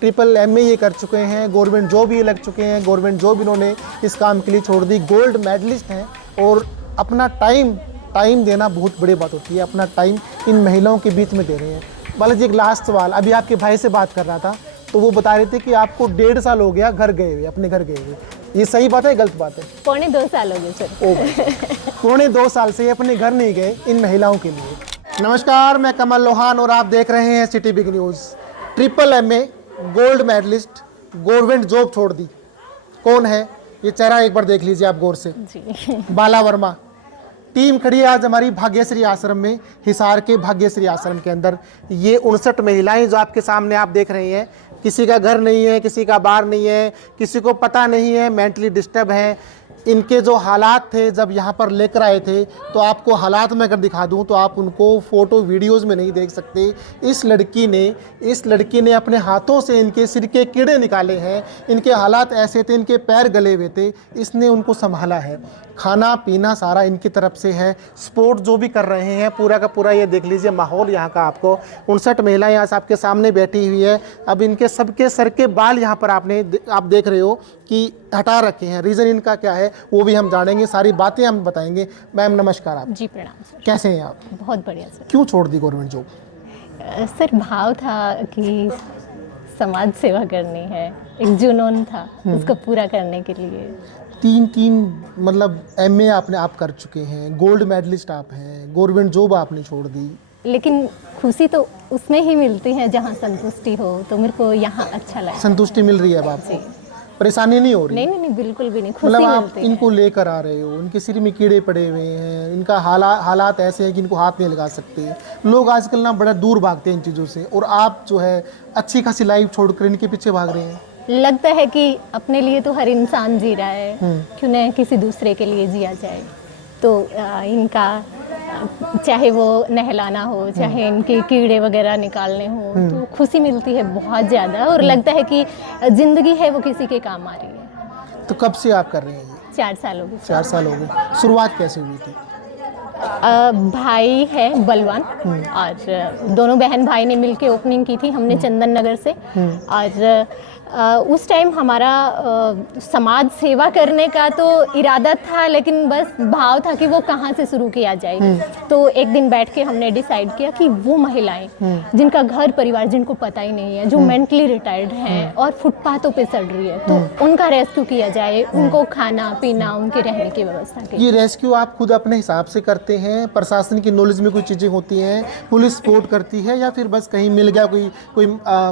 Triple MA ये कर चुके हैं, गवर्नमेंट जॉब ये लग चुके हैं, गवर्नमेंट जॉब इन्होंने इस काम के लिए छोड़ दी, गोल्ड मेडलिस्ट हैं और अपना टाइम देना बहुत बड़ी बात होती है। अपना टाइम इन महिलाओं के बीच में दे रहे हैं। बालाजी, एक लास्ट सवाल, अभी आपके भाई से बात कर रहा था तो वो बता रहे थे कि आपको 1.5 साल हो गया घर गए हुए, अपने घर गए हुए, ये सही बात है गलत बात है? पौने 2 साल हो गए सर। ओ भाई, पौने 2 साल से अपने घर नहीं गए इन महिलाओं के लिए। नमस्कार, मैं कमल लोहान और आप देख रहे हैं city big news. Triple MA gold medalist, government job छोड़ दी, कौन है ये चेहरा एक बार देख लीजिए आप गौर से जी। बाला वर्मा। टीम खड़ी है आज हमारी भाग्यश्री आश्रम में, हिसार के भाग्यश्री आश्रम के अंदर। ये 59 महिलाएं जो आपके सामने आप देख रहे हैं, किसी का घर नहीं है, किसी का बार नहीं है, किसी को पता नहीं है, मेंटली डिस्टर्ब है। इनके जो हालात थे जब यहाँ पर लेकर आए थे, तो आपको हालात में अगर दिखा दूँ तो आप उनको फ़ोटो वीडियोज़ में नहीं देख सकते। इस लड़की ने अपने हाथों से इनके सिर के कीड़े निकाले हैं। इनके हालात ऐसे थे, इनके पैर गले हुए थे, इसने उनको संभाला है। खाना पीना सारा इनकी तरफ से है। स्पोर्ट जो भी कर रहे हैं पूरा का पूरा, ये देख लीजिए माहौल यहाँ का आपको। 59 महिलाएं यहाँ आपके सामने बैठी हुई है। अब इनके सबके सर के बाल यहाँ पर आप देख रहे हो कि हटा रखे हैं। रीज़न इनका क्या है वो भी हम जानेंगे, सारी बातें हम बताएंगे। मैम नमस्कार। आप जी प्रणाम सर। कैसे हैं आप? बहुत बढ़िया सर। क्यों छोड़ दी गवर्नमेंट जॉब? सर भाव था कि समाज सेवा करनी है, एक जुनून था उसको पूरा करने के लिए। तीन मतलब MA आप कर चुके हैं, गोल्ड मेडलिस्ट आप हैं, गवर्नमेंट जॉब आपने छोड़ दी, लेकिन खुशी तो उसमें ही मिलती है जहाँ संतुष्टि हो। तो मेरे को यहाँ अच्छा लगा। संतुष्टि मिल रही है अब आपको? परेशानी नहीं हो रही? नहीं, बिल्कुल भी नहीं, खुशी मतलब आप मिलती है। इनको लेकर आ रहे हो, इनके सिर में कीड़े पड़े हुए हैं, इनका हालात ऐसे हैं कि इनको हाथ नहीं लगा सकते। लोग आजकल ना बड़ा दूर भागते हैं इन चीज़ों से, और आप जो है अच्छी खासी लाइफ छोड़कर इनके पीछे भाग रहे हैं। लगता है कि अपने लिए तो हर इंसान जी रहा है, क्यों न किसी दूसरे के लिए जिया जाए। तो इनका चाहे वो नहलाना हो, चाहे इनके कीड़े वगैरह निकालने हो, तो खुशी मिलती है बहुत ज़्यादा। और लगता है कि ज़िंदगी है वो किसी के काम आ रही है। तो कब से आप कर रहे हैं ये? 4 साल हो गए। 4 साल हो गए। शुरुआत कैसे हुई थी? भाई है बलवान और दोनों बहन भाई ने मिलके ओपनिंग की थी हमने चंदन नगर से। और उस टाइम हमारा समाज सेवा करने का तो इरादा था, लेकिन बस भाव था कि वो कहाँ से शुरू किया जाए। तो एक दिन बैठ के हमने डिसाइड किया कि वो महिलाएं जिनका घर परिवार जिनको पता ही नहीं है, जो मेंटली रिटायर्ड हैं और फुटपाथों पे सड़ रही है, तो उनका रेस्क्यू किया जाए, उनको खाना पीना, उनके रहने की व्यवस्था की। ये रेस्क्यू आप खुद अपने हिसाब से करते हैं? प्रशासन की नॉलेज में कोई चीज़ें होती हैं, पुलिस सपोर्ट करती है, या फिर बस कहीं मिल गया, कोई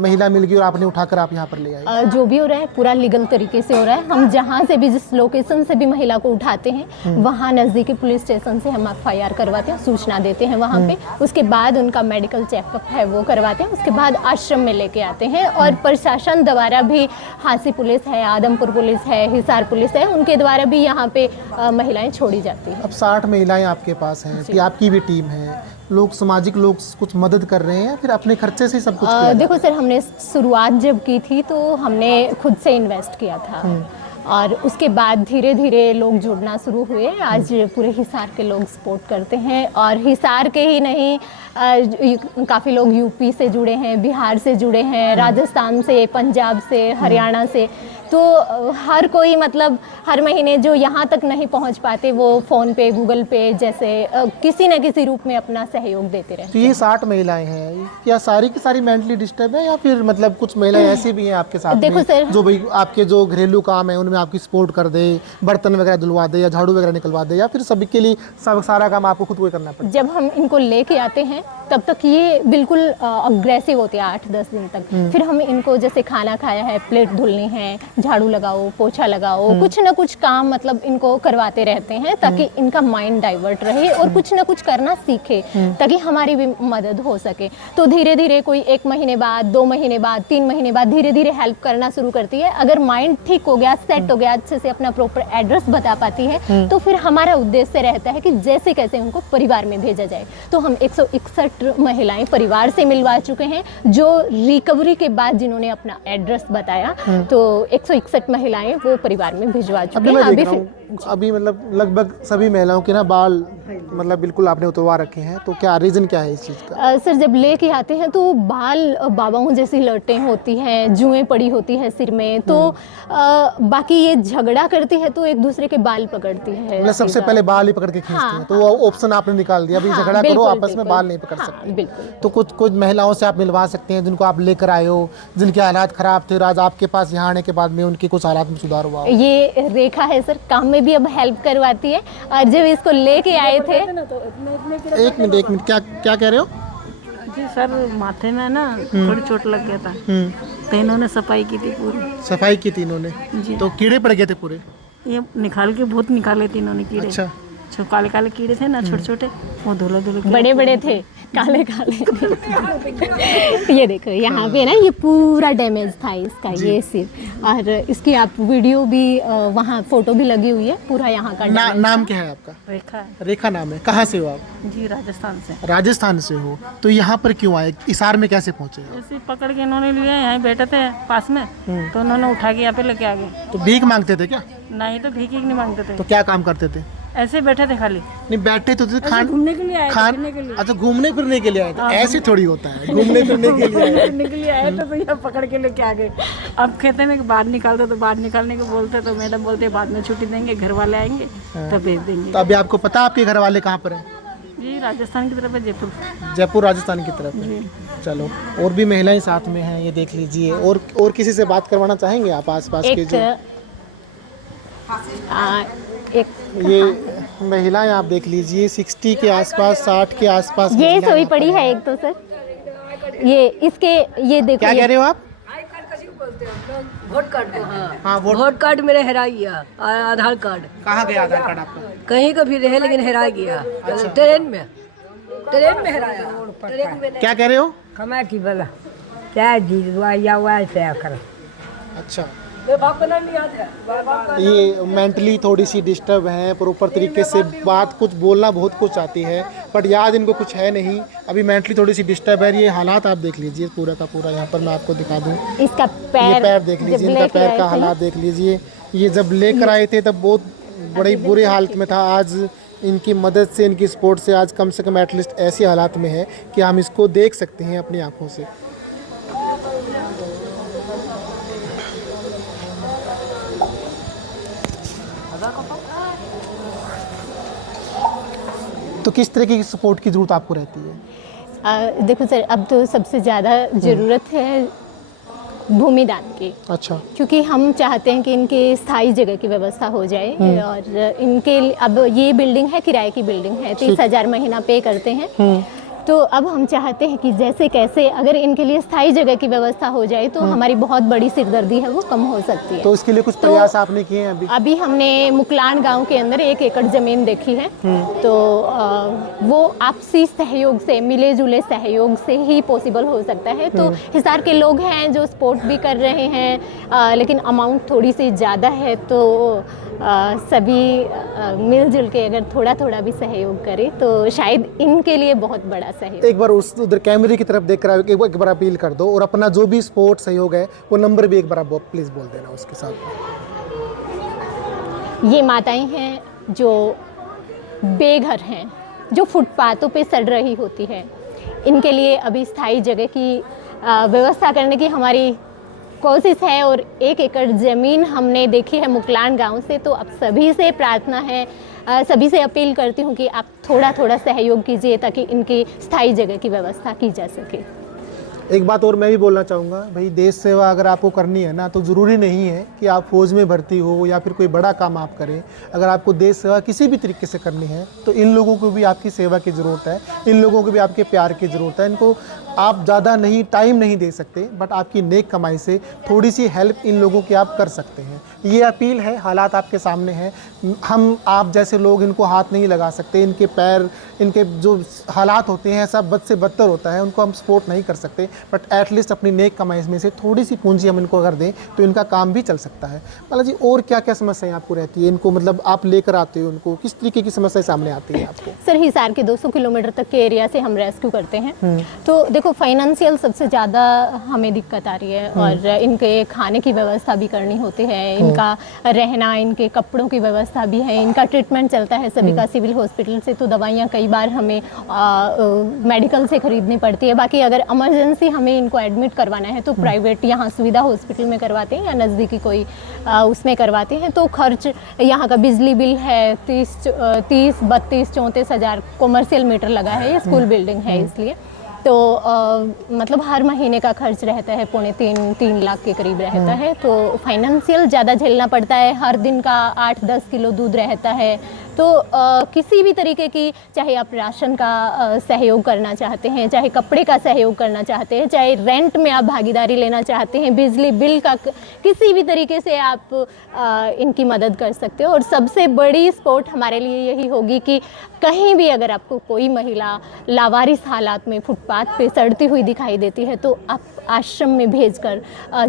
महिला मिल गई और आपने उठाकर आप यहाँ पर ले आए? जो भी हो रहा है पूरा लीगल तरीके से हो रहा है। हम जहाँ से भी, जिस लोकेशन से भी महिला को उठाते हैं, वहाँ नज़दीकी पुलिस स्टेशन से हम FIR करवाते हैं, सूचना देते हैं वहाँ पे। उसके बाद उनका मेडिकल चेकअप है वो करवाते हैं। उसके बाद आश्रम में लेके आते हैं। और प्रशासन द्वारा भी, हांसी पुलिस है, आदमपुर पुलिस है, हिसार पुलिस है, उनके द्वारा भी यहाँ पे महिलाएं छोड़ी जाती हैं। अब 60 महिलाएं आपके पास हैं कि आपकी भी टीम है, लोग सामाजिक लोग कुछ मदद कर रहे हैं, फिर अपने खर्चे से सब कुछ किया? देखो सर, हमने शुरुआत जब की थी तो हमने खुद से इन्वेस्ट किया था, और उसके बाद धीरे धीरे लोग जुड़ना शुरू हुए। आज पूरे हिसार के लोग सपोर्ट करते हैं, और हिसार के ही नहीं, काफ़ी लोग यूपी से जुड़े हैं, बिहार से जुड़े हैं, राजस्थान से, पंजाब से, हरियाणा से। तो हर कोई, मतलब हर महीने जो यहाँ तक नहीं पहुँच पाते, वो फ़ोन पे, गूगल पे जैसे किसी न किसी रूप में अपना सहयोग देते रहते हैं। तो ये 60 महिलाएं हैं, क्या सारी की सारी मेंटली डिस्टर्ब है, या फिर मतलब कुछ महिलाएं ऐसी भी हैं आपके साथ देखो में, सर, जो भाई आपके जो घरेलू काम है उनमें आपकी सपोर्ट कर दे, बर्तन वगैरह धुलवा दे या झाड़ू वगैरह निकलवा दे, या फिर सभी के लिए सारा काम आपको खुद को ही करना पड़ता है? जब हम इनको लेके आते हैं तब तक ये बिल्कुल अग्रेसिव होते हैं 8-10 दिन तक। फिर हम इनको, जैसे खाना खाया है, प्लेट धुलनी है, झाड़ू लगाओ, पोछा लगाओ, कुछ ना कुछ काम मतलब इनको करवाते रहते हैं, ताकि इनका माइंड डाइवर्ट रहे और कुछ ना कुछ करना सीखे, ताकि हमारी भी मदद हो सके। तो धीरे धीरे कोई 1 महीने बाद, 2 महीने बाद, 3 महीने बाद धीरे धीरे हेल्प करना शुरू करती है। अगर माइंड ठीक हो गया, सेट हो गया, अच्छे से अपना प्रॉपर एड्रेस बता पाती है, तो फिर हमारा उद्देश्य रहता है कि जैसे कैसे उनको परिवार में भेजा जाए। तो हम 161 महिलाएं परिवार से मिलवा चुके हैं, जो रिकवरी के बाद जिन्होंने अपना एड्रेस बताया। तो 161 महिलाएं वो परिवार में भिजवा चुके अभी हैं। मैं देख रहा हूँ अभी मतलब लगभग सभी महिलाओं के ना बाल मतलब बिल्कुल आपने उतरवा रखे हैं, तो क्या रीज़न क्या है इस चीज़ का? सर जब लेके आते हैं तो बाल बाबाओं जैसी लटें होती हैं, जुएं पड़ी होती है सिर में, तो बाकी ये झगड़ा करती है तो एक दूसरे के बाल पकड़ती है। मतलब सबसे सीधा। पहले बाल ही पकड़ के खींचते हाँ, हैं, तो वो ऑप्शन आपने निकाल दिया, अभी हाँ, झगड़ा करो बिल्कुल, आपस में बिल्कुल। बाल नहीं पकड़ हाँ, सकते। बिल्कुल। तो कुछ महिलाओं से आप मिलवा सकते हैं जिनको आप लेकर आए हो, जिनके हालात ख़राब थे और आज आपके पास यहाँ आने के बाद में उनके कुछ हालात में सुधार हुआ हो। ये रेखा है सर, काम में भी अब हेल्प करवाती है, और जब इसको लेके आए थे एक मिनट क्या कह रहे हो? जी सर, माथे में ना थोड़ी चोट लग गया था, तो इन्होंने सफाई की थी पूरी। सफाई की थी इन्होंने, जी। तो कीड़े पड़ गए थे पूरे? ये निकाल के बहुत निकाले थे इन्होंने कीड़े। अच्छा। जो काले काले कीड़े थे ना छोटे छोटे, वो धुले धुले बड़े बड़े थे, काले काले ये देखो यहाँ पे ना ये पूरा डैमेज था इसका, ये सिर, और इसकी आप वीडियो भी वहाँ फोटो भी लगी हुई है, पूरा यहाँ का नाम क्या है आपका? रेखा है। रेखा नाम है। कहाँ से हो आप? जी राजस्थान से। राजस्थान से हो, तो यहाँ पर क्यों आए, हिसार में कैसे पहुँचे आप? ऐसे ही पकड़ के इन्होंने लिए, यहाँ बैठे थे पास में, तो उन्होंने उठा के यहाँ पे लेके आ गए। तो भीख मांगते थे क्या? नहीं तो भीख नहीं मांगते थे, तो क्या काम करते थे? ऐसे बैठे थे खाली। नहीं बैठे तो थे खान घूमने के लिए आए थे, खान फिरने के लिए। अच्छा घूमने फिरने के लिए आए थे, ऐसे थोड़ी होता है घूमने फिरने के लिए आए। फिरने के लिए आए तो यहाँ पकड़ के लेके आ गए। अब कहते हैं कि बाहर निकालते, तो बाहर निकालने को बोलते, तो मैडम बोलते बाद में छुट्टी देंगे, घर वाले आएंगे तो भेज देंगे। तो अभी आपको पता है आपके घर वाले कहाँ पर हैं? जी राजस्थान की तरफ है, जयपुर। जयपुर राजस्थान की तरफ है। चलो और भी महिलाएं साथ में हैं, ये देख लीजिए। और किसी से बात करवाना चाहेंगे आप आसपास के जो एक ये महिलाएं आप देख लीजिए, 60 के आसपास 60 के आसपास ये महिलाएं सोई यहाँ पर पड़ी है हैं। एक तो सर, ये इसके ये देखो क्या कह रहे हो आप? वोट कार्ड हाँ वोट कार्ड मेरा हेरा गया, आधार कार्ड कहाँ गया आधार कार्ड आपका? कहीं का भी रहे लेकिन हेरा गया। ट्रेन में हेराया। ट्रेन में क्या कह रहे हो? कमा की बोला क्या जी या हुआ क्या कर। अच्छा मेरे बाप का नाम नहीं याद है। ये मेंटली थोड़ी सी डिस्टर्ब हैं, प्रॉपर तरीके से बात कुछ बोलना बहुत कुछ आती है, बट याद इनको कुछ है नहीं, अभी मेंटली थोड़ी सी डिस्टर्ब है। ये हालात आप देख लीजिए पूरा का पूरा, यहाँ पर मैं आपको दिखा दूँ, इसका ये पैर देख लीजिए, इनका पैर का हालात देख लीजिए। ये जब लेकर आए थे तब बहुत बड़ी बुरी हालत में था, आज इनकी मदद से, इनकी सपोर्ट से आज कम से कम एटलीस्ट ऐसी हालात में है कि हम इसको देख सकते हैं अपनी आँखों से। तो किस तरह की सपोर्ट की ज़रूरत आपको रहती है? देखो सर, अब तो सबसे ज़्यादा ज़रूरत है भूमि दान की, अच्छा। क्योंकि हम चाहते हैं कि इनके स्थायी जगह की व्यवस्था हो जाए, और इनके अब ये बिल्डिंग है, किराए की बिल्डिंग है, 30,000 महीना पे करते हैं, तो अब हम चाहते हैं कि जैसे कैसे अगर इनके लिए स्थायी जगह की व्यवस्था हो जाए तो हमारी बहुत बड़ी सिरदर्दी है वो कम हो सकती है। तो इसके लिए कुछ प्रयास आपने किए हैं अभी? अभी हमने मुकलान गांव के अंदर 1 एकड़ ज़मीन देखी है, तो वो आपसी सहयोग से, मिले जुले सहयोग से ही पॉसिबल हो सकता है। तो हिसार के लोग हैं जो सपोर्ट भी कर रहे हैं, लेकिन अमाउंट थोड़ी सी ज़्यादा है, तो सभी मिलजुल के अगर थोड़ा थोड़ा भी सहयोग करें तो शायद इनके लिए बहुत बड़ा सहयोग। एक बार उस उधर कैमरे की तरफ देख कर एक बार अपील कर दो, और अपना जो भी सपोर्ट सहयोग है वो नंबर भी एक बार आप प्लीज़ बोल देना उसके साथ। ये माताएं हैं जो बेघर हैं, जो फुटपाथों पे सड़ रही होती है, इनके लिए अभी स्थायी जगह की व्यवस्था करने की हमारी कोशिश है। और 1 एकड़ ज़मीन हमने देखी है मुकलान गांव से, तो अब सभी से प्रार्थना है, सभी से अपील करती हूँ कि आप थोड़ा थोड़ा सहयोग कीजिए ताकि इनकी स्थायी जगह की व्यवस्था की जा सके। एक बात और मैं भी बोलना चाहूँगा भाई, देश सेवा अगर आपको करनी है ना, तो ज़रूरी नहीं है कि आप फौज में भर्ती हो या फिर कोई बड़ा काम आप करें। अगर आपको देश सेवा किसी भी तरीके से करनी है तो इन लोगों को भी आपकी सेवा की ज़रूरत है, इन लोगों को भी आपके प्यार की ज़रूरत है। इनको आप ज़्यादा नहीं टाइम नहीं दे सकते, बट आपकी नेक कमाई से थोड़ी सी हेल्प इन लोगों की आप कर सकते हैं। ये अपील है, हालात आपके सामने हैं, हम आप जैसे लोग इनको हाथ नहीं लगा सकते, इनके पैर, इनके जो हालात होते हैं सब बद से बदतर होता है, उनको हम सपोर्ट नहीं कर सकते, बट एटलीस्ट अपनी नेक कमाई में से थोड़ी सी पूंजी हम इनको अगर दें तो इनका काम भी चल सकता है। बाला जी, और क्या क्या समस्याएं आपको रहती है इनको, मतलब आप लेकर आते हो उनको, किस तरीके की समस्याएं सामने आती है आपको? सर, हिसार के 200 किलोमीटर तक के एरिया से हम रेस्क्यू करते हैं, तो देखो फाइनेंशियल सबसे ज़्यादा हमें दिक्कत आ रही है, और इनके खाने की व्यवस्था भी करनी होती है, इनका रहना, इनके कपड़ों की व्यवस्था भी है, इनका ट्रीटमेंट चलता है सभी का सिविल हॉस्पिटल से, तो दवाइयाँ कई बार हमें मेडिकल से खरीदनी पड़ती है। बाकी अगर इमरजेंसी हमें इनको एडमिट करवाना है तो प्राइवेट यहाँ सुविधा हॉस्पिटल में करवाते हैं या नज़दीकी कोई उसमें करवाते हैं। तो खर्च यहाँ का बिजली बिल है 32-34 हज़ार, कॉमर्शियल मीटर लगा है, ये स्कूल बिल्डिंग है इसलिए, तो मतलब हर महीने का खर्च रहता है 2.5-3 लाख के करीब रहता है। तो फाइनेंशियल ज़्यादा झेलना पड़ता है, हर दिन का 8-10 किलो दूध रहता है। तो किसी भी तरीके की, चाहे आप राशन का सहयोग करना चाहते हैं, चाहे कपड़े का सहयोग करना चाहते हैं, चाहे रेंट में आप भागीदारी लेना चाहते हैं, बिजली बिल का, किसी भी तरीके से आप इनकी मदद कर सकते हो। और सबसे बड़ी सपोर्ट हमारे लिए यही होगी कि कहीं भी अगर आपको कोई महिला लावारिस हालात में फुटपाथ पे सड़ती हुई दिखाई देती है तो आप आश्रम में भेजकर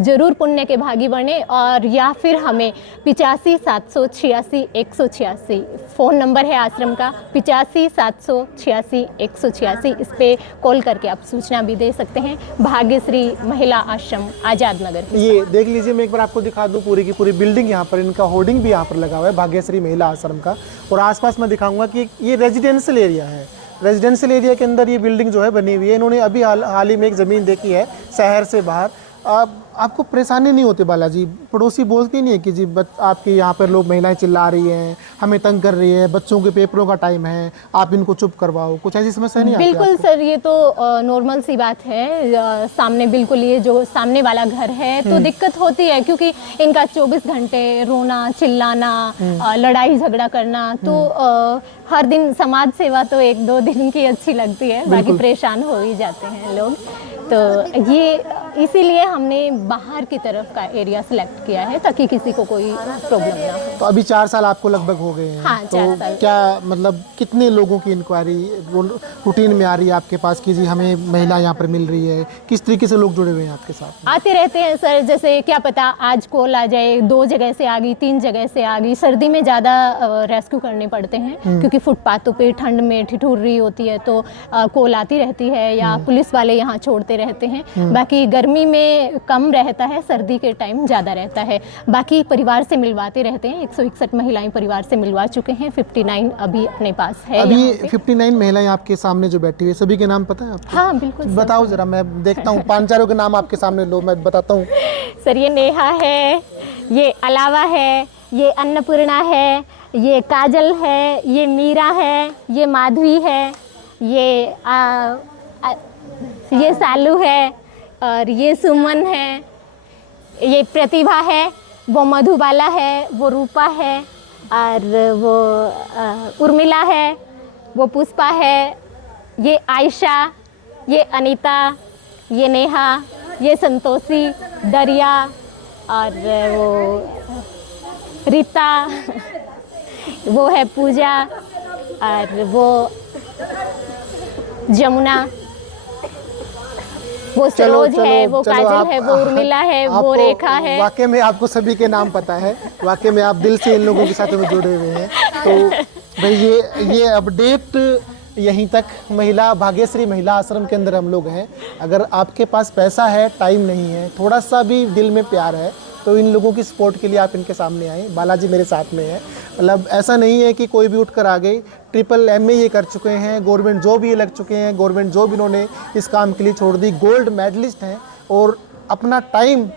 ज़रूर पुण्य के भागी बने, और या फिर हमें 85-786-186 फ़ोन नंबर है आश्रम का, 85-786-186, इस पे कॉल करके आप सूचना भी दे सकते हैं। भाग्यश्री महिला आश्रम आज़ाद नगर। ये देख लीजिए, मैं एक बार आपको दिखा दूं पूरी की पूरी बिल्डिंग, यहाँ पर इनका होर्डिंग भी यहाँ पर लगा हुआ है भाग्यश्री महिला आश्रम का, और आसपास मैं दिखाऊंगा कि ये रेजिडेंशियल एरिया है। रेजिडेंशियल एरिया के अंदर ये बिल्डिंग जो है बनी हुई है। इन्होंने अभी हाल ही में एक ज़मीन देखी है शहर से बाहर। आपको परेशानी नहीं होती बालाजी? पड़ोसी बोलती नहीं है कि जी आपके यहाँ पर लोग महिलाएं चिल्ला रही हैं, हमें तंग कर रही है, बच्चों के पेपरों का टाइम है, आप इनको चुप करवाओ, कुछ ऐसी समस्या नहीं आती? बिल्कुल सर, ये तो नॉर्मल सी बात है। सामने बिल्कुल ये जो सामने वाला घर है तो दिक्कत होती है, क्योंकि इनका 24 घंटे रोना, चिल्लाना, लड़ाई झगड़ा करना, तो हर दिन समाज सेवा तो 1-2 दिन की अच्छी लगती है, बाकी परेशान हो ही जाते हैं लोग। तो ये इसीलिए हमने बाहर की तरफ का एरिया सिलेक्ट किया है ताकि किसी को कोई प्रॉब्लम ना हो। तो अभी 4 साल आपको लगभग हो गए हैं। हाँ, 4 साल। क्या मतलब कितने लोगों की इंक्वायरी रूटीन में आ रही है आपके पास कि जी हमें महिला यहाँ पर मिल रही है? किस तरीके से लोग जुड़े हुए हैं आपके साथ? आते रहते हैं सर, जैसे क्या पता आज कॉल आ जाए, 2 जगह से आ गई, 3 जगह से आ गई। सर्दी में ज़्यादा रेस्क्यू करने पड़ते हैं क्योंकि फुटपाथों पे ठंड में ठिठुर रही होती है, तो कॉल आती रहती है या पुलिस वाले यहाँ छोड़ते रहते हैं। बाकी गर्मी में कम रहता है, सर्दी के टाइम ज़्यादा रहता है। बाकी परिवार से मिलवाते रहते हैं। 161 महिलाएं परिवार से मिलवा चुके हैं, 59 अभी अपने पास है। अभी 59 महिलाएं आपके सामने जो बैठी हुई, सभी के नाम पता है आपको? हाँ बिल्कुल। बताओ जरा, मैं देखता हूँ 5-4 के नाम आपके सामने लो, मैं बताता हूँ। सर ये नेहा है, ये अलावा है, ये अन्नपूर्णा है, ये काजल है, ये मीरा है, ये माधवी है, ये सालू है, और ये सुमन है, ये प्रतिभा है, वो मधुबाला है, वो रूपा है, और वो उर्मिला है, वो पुष्पा है, ये आयशा, ये अनीता, ये नेहा, ये संतोषी, दरिया, और वो रीता, वो है पूजा, और वो जमुना, वो सरोज है, वो काजल है, वो उर्मिला है, वो रेखा है। वाकई में आपको सभी के नाम पता है, वाकई में आप दिल से इन लोगों के साथ में जुड़े हुए हैं। तो भाई ये अपडेट यहीं तक महिला भाग्यश्री महिला आश्रम के अंदर हम लोग हैं। अगर आपके पास पैसा है, टाइम नहीं है, थोड़ा सा भी दिल में प्यार है, तो इन लोगों की सपोर्ट के लिए आप इनके सामने आए। बालाजी मेरे साथ में है। मतलब ऐसा नहीं है कि कोई भी उठकर आ गई। MAAA ये कर चुके हैं, गवर्नमेंट जॉब ये लग चुके हैं, गवर्नमेंट जॉब इन्होंने इस काम के लिए छोड़ दी, गोल्ड मेडलिस्ट हैं, और अपना टाइम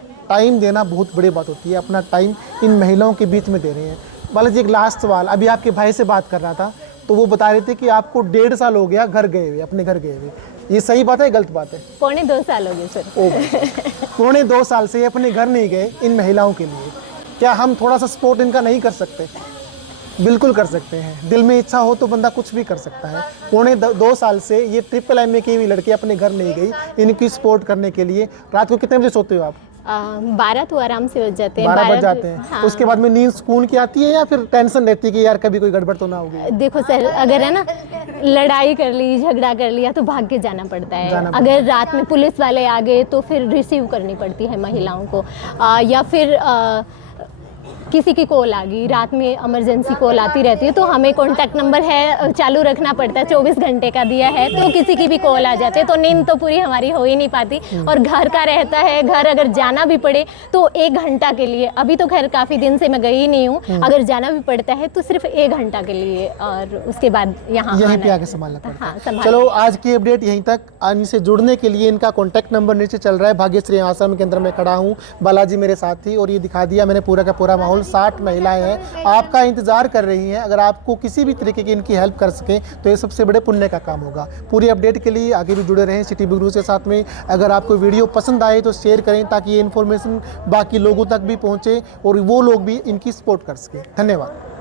देना बहुत बड़ी बात होती है। अपना टाइम इन महिलाओं के बीच में दे रहे हैं। बालाजी एक लास्ट सवाल, अभी आपके भाई से बात कर रहा था तो वो बता रहे थे कि आपको 1.5 साल हो गया घर गए हुए, अपने घर गए हुए, ये सही बात है गलत बात है? 2.25 साल हो गए सर। ओ 2.25 साल से अपने घर नहीं गए इन महिलाओं के लिए। क्या हम थोड़ा सा सपोर्ट इनका नहीं कर सकते? बिल्कुल कर सकते हैं। दिल में इच्छा हो तो बंदा कुछ भी कर सकता है। 2.25 साल से ये MAAA की हुई लड़की अपने घर नहीं गई इनकी सपोर्ट करने के लिए। रात को कितने बजे सोते हो आप? 12 तो आराम से बज जाते हैं। 12 बज जाते हैं। हाँ। उसके बाद में नींद सुकून की आती है या फिर टेंशन रहती है कि यार कभी कोई गड़बड़ तो ना होगी? देखो सर, अगर है ना लड़ाई कर ली, झगड़ा कर लिया तो भाग के जाना पड़ता है। अगर रात में पुलिस वाले आ गए तो फिर रिसीव करनी पड़ती है महिलाओं को, या फिर किसी की कॉल आ गई, रात में इमरजेंसी कॉल आती रहती है, तो हमें कॉन्टैक्ट नंबर है चालू रखना पड़ता है, 24 घंटे का दिया है, तो किसी की भी कॉल आ जाती है, तो नींद तो पूरी हमारी हो ही नहीं पाती। और घर का रहता है, घर अगर जाना भी पड़े तो 1 घंटा के लिए, अभी तो खैर काफ़ी दिन से मैं गई नहीं हूँ, अगर जाना भी पड़ता है तो सिर्फ 1 घंटा के लिए, और उसके बाद यहाँ यहीं आना पे है। आके संभालना पड़ता है। हाँ, संभालना चलो आज की अपडेट यहीं तक। इनसे जुड़ने के लिए इनका कॉन्टैक्ट नंबर नीचे चल रहा है। भाग्यश्री आश्रम के अंदर मैं खड़ा हूँ, बालाजी मेरे साथ थी, और ये दिखा दिया मैंने पूरा का पूरा माहौल। 60 महिलाएं हैं, आपका इंतजार कर रही हैं। अगर आपको किसी भी तरीके की इनकी हेल्प कर सकें तो ये सबसे बड़े पुण्य का काम होगा। पूरी अपडेट के लिए आगे भी जुड़े रहें सिटी बिग न्यूज़ के साथ में। अगर आपको वीडियो पसंद आए तो शेयर करें, ताकि ये इन्फॉर्मेशन बाकी लोगों तक भी पहुँचे और वो लोग भी इनकी सपोर्ट कर सकें। धन्यवाद।